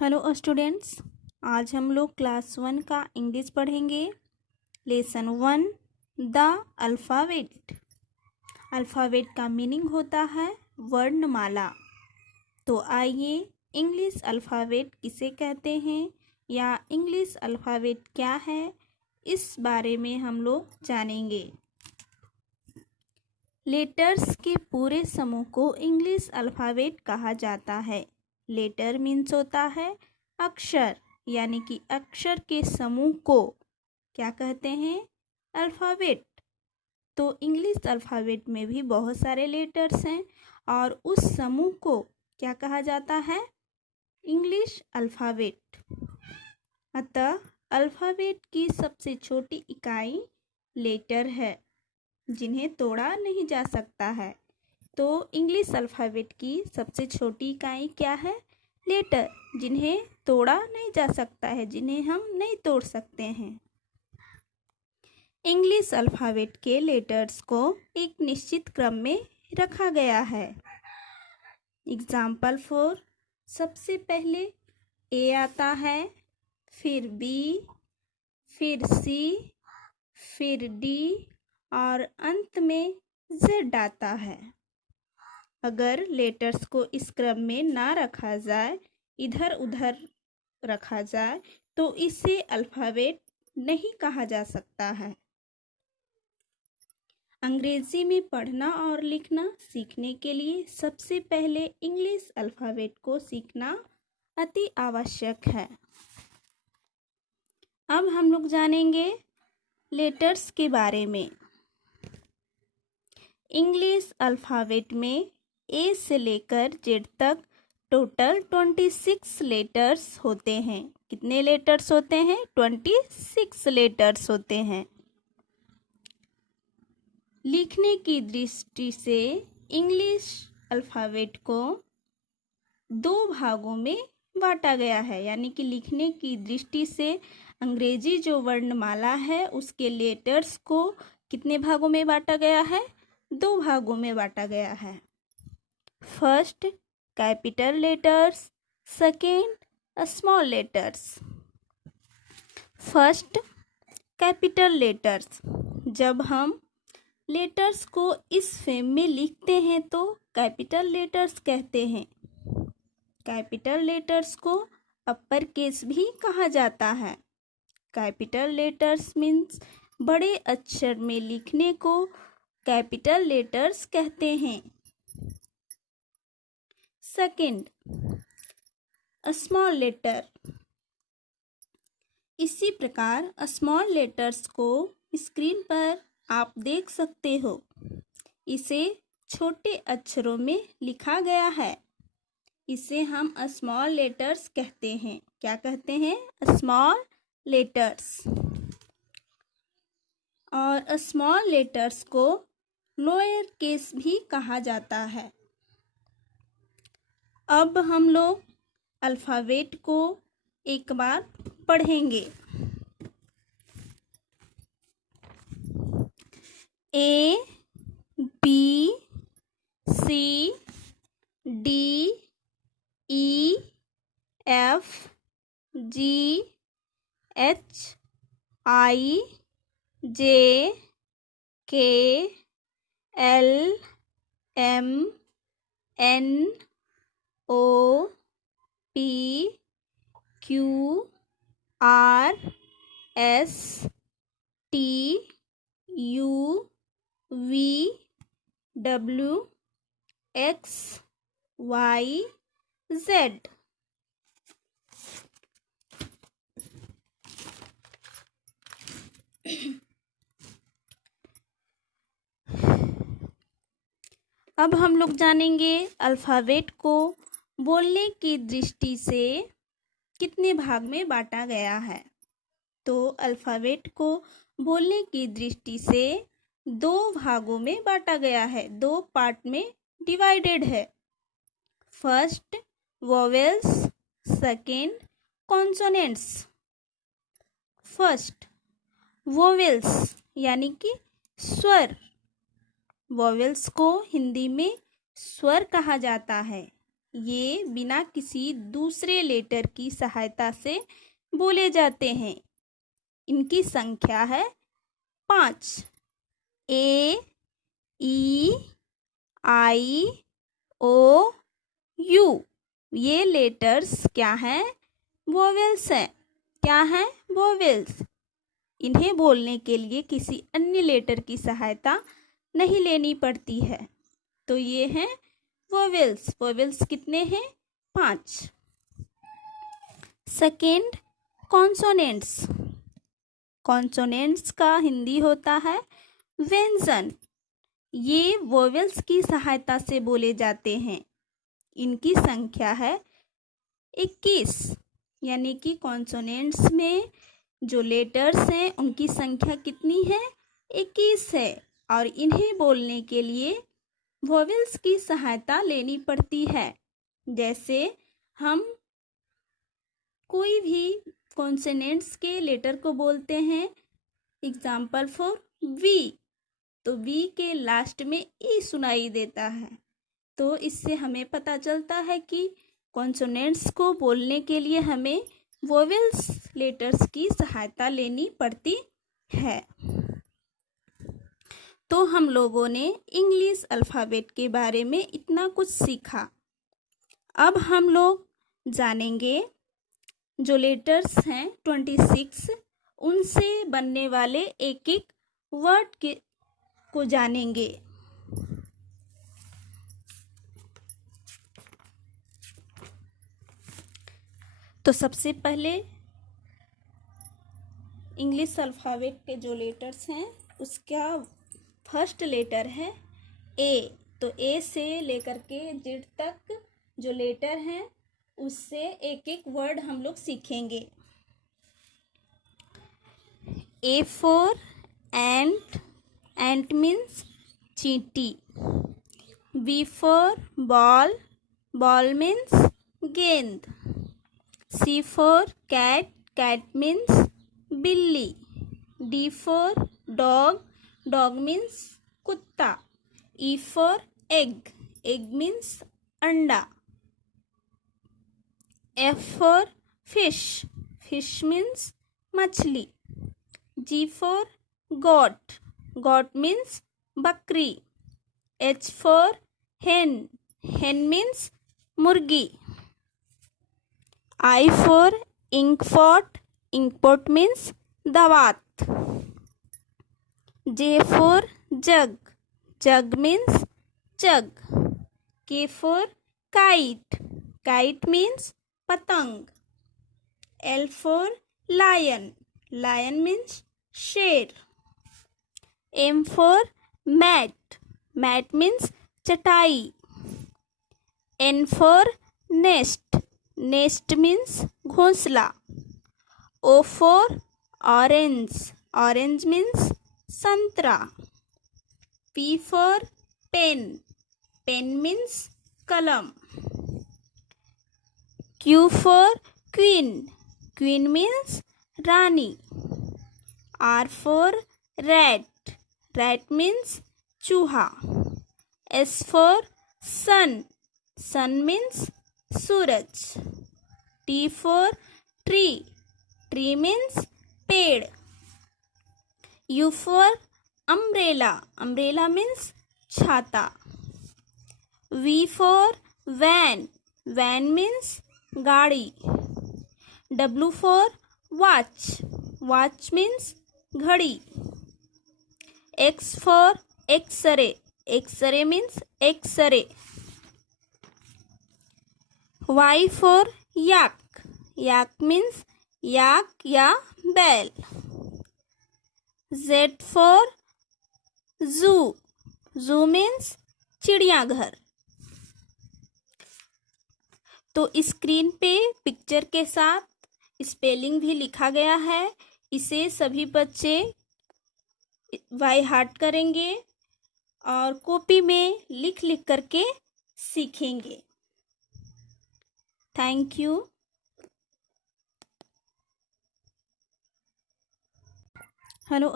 Hello students, आज हम लोग क्लास 1 का इंग्लिश पढ़ेंगे। Lesson 1 the alphabet. अल्फ़ाबेट का मीनिंग होता है वर्णमाला। तो आइए इंग्लिश अल्फ़ाबेट किसे कहते हैं या इंग्लिश अल्फ़ाबेट क्या है, इस बारे में हम लोग जानेंगे। लेटर्स के पूरे समूह को इंग्लिश अल्फ़ाबेट कहा जाता है। लेटर मीन्स होता है अक्षर, यानी कि अक्षर के समूह को क्या कहते हैं? अल्फ़ाबेट। तो इंग्लिश अल्फ़ाबेट में भी बहुत सारे लेटर्स हैं और उस समूह को क्या कहा जाता है? English alphabet. अतः अल्फ़ाबेट की सबसे छोटी इकाई लेटर है, जिन्हें तोड़ा नहीं जा सकता है। तो इंग्लिश अल्फ़ाबेट की सबसे छोटी इकाई क्या है? लेटर, जिन्हें तोड़ा नहीं जा सकता है, जिन्हें हम नहीं तोड़ सकते हैं। इंग्लिश अल्फ़ाबेट के लेटर्स को एक निश्चित क्रम में रखा गया है। एग्जाम्पल फॉर, सबसे पहले ए आता है, फिर बी, फिर सी, फिर डी और अंत में जेड आता है। अगर लेटर्स को इस क्रम में ना रखा जाए, इधर उधर रखा जाए, तो इसे अल्फ़ाबेट नहीं कहा जा सकता है। अंग्रेजी में पढ़ना और लिखना सीखने के लिए सबसे पहले इंग्लिश अल्फ़ाबेट को सीखना अति आवश्यक है। अब हम लोग जानेंगे लेटर्स के बारे में। इंग्लिश अल्फ़ाबेट में ए से लेकर जेड तक टोटल 26 लेटर्स होते हैं। कितने लेटर्स होते हैं? 26 लेटर्स होते हैं। लिखने की दृष्टि से इंग्लिश अल्फ़ाबेट को दो भागों में बांटा गया है, यानी कि लिखने की दृष्टि से अंग्रेजी जो वर्णमाला है उसके लेटर्स को कितने भागों में बांटा गया है? दो भागों में बांटा गया है। First capital letters, second small letters. First capital letters. जब हम लेटर्स को इस फॉर्म में लिखते हैं तो कैपिटल लेटर्स कहते हैं। कैपिटल लेटर्स को अपर केस भी कहा जाता है। कैपिटल लेटर्स मीन्स बड़े अक्षर में लिखने को कैपिटल लेटर्स कहते हैं। Second small letter. इसी प्रकार स्मॉल लेटर्स को स्क्रीन पर आप देख सकते हो। इसे छोटे अक्षरों में लिखा गया है। इसे हम स्मॉल लेटर्स कहते हैं। क्या कहते हैं? Small letters. और स्मॉल लेटर्स को लोअर केस भी कहा जाता है। अब हम लोग अल्फ़ाबेट को एक बार पढ़ेंगे। A, B, C, D, E, F, G, H, I, J, K, L, M, N, O, P, Q, R, S, T, U, V, W, X, Y, Z. अब हम लोग जानेंगे अल्फ़ाबेट को बोलने की दृष्टि से कितने भाग में बांटा गया है। तो अल्फ़ाबेट को बोलने की दृष्टि से दो भागों में बांटा गया है, दो पार्ट में डिवाइडेड है। First vowels, second consonants. First vowels यानी कि स्वर। वोवेल्स को हिंदी में स्वर कहा जाता है। ये बिना किसी दूसरे लेटर की सहायता से बोले जाते हैं। इनकी संख्या है 5। ए, ई, आई, ओ, यू। ये लेटर्स क्या हैं? वोवेल्स हैं। क्या हैं? वोवेल्स। इन्हें बोलने के लिए किसी अन्य लेटर की सहायता नहीं लेनी पड़ती है। तो ये हैं वोवेल्स। वोवेल्स कितने हैं? 5। Second, consonants. कॉन्सोनेंट्स का हिंदी होता है व्यंजन। ये वोवेल्स की सहायता से बोले जाते हैं। इनकी संख्या है 21। यानी कि कॉन्सोनेंट्स में जो लेटर्स हैं उनकी संख्या कितनी है? 21 है। और इन्हें बोलने के लिए वोवेल्स की सहायता लेनी पड़ती है। जैसे हम कोई भी कॉन्सोनेंट्स के लेटर को बोलते हैं, एग्जाम्पल फॉर वी, तो वी के लास्ट में ई सुनाई देता है। तो इससे हमें पता चलता है कि कॉन्सोनेंट्स को बोलने के लिए हमें वोवेल्स लेटर्स की सहायता लेनी पड़ती है। तो हम लोगों ने इंग्लिश अल्फ़ाबेट के बारे में इतना कुछ सीखा। अब हम लोग जानेंगे जो लेटर्स हैं 26, उनसे बनने वाले एक एक वर्ड को जानेंगे। तो सबसे पहले इंग्लिश अल्फ़ाबेट के जो लेटर्स हैं उसका फर्स्ट लेटर है ए। तो ए से लेकर के जेड तक जो लेटर हैं उससे एक एक वर्ड हम लोग सीखेंगे। A for ant, ant means चींटी। B for ball, ball means गेंद। C for cat, cat means बिल्ली। D for dog, dog means कुत्ता। E for egg, egg means अंडा। F for fish, fish means मछली। G for goat, goat means बकरी। H for hen, hen means मुर्गी। I for inkpot, inkpot means दवात। J for jug, jug means jug. K for kite, kite means पतंग। L for lion, lion means शेर। M for mat, mat means चटाई। N for nest, nest means घोंसला। O for orange, orange means संतरा। P for pen, pen means कलम। Q for queen, queen means रानी। R for rat, rat means चूहा। S for sun, sun means सूरज। T for tree, tree means पेड़। U for umbrella, umbrella means छाता। V for van, van means गाड़ी। W for watch, watch means घड़ी। X for X ray, X ray means X ray. Y for yak, yak means yak या बैल। Z for जू, जू means चिड़ियाघर। तो स्क्रीन पे पिक्चर के साथ स्पेलिंग भी लिखा गया है। इसे सभी बच्चे बाय हार्ट करेंगे और कॉपी में लिख लिख करके सीखेंगे। Thank you. हेलो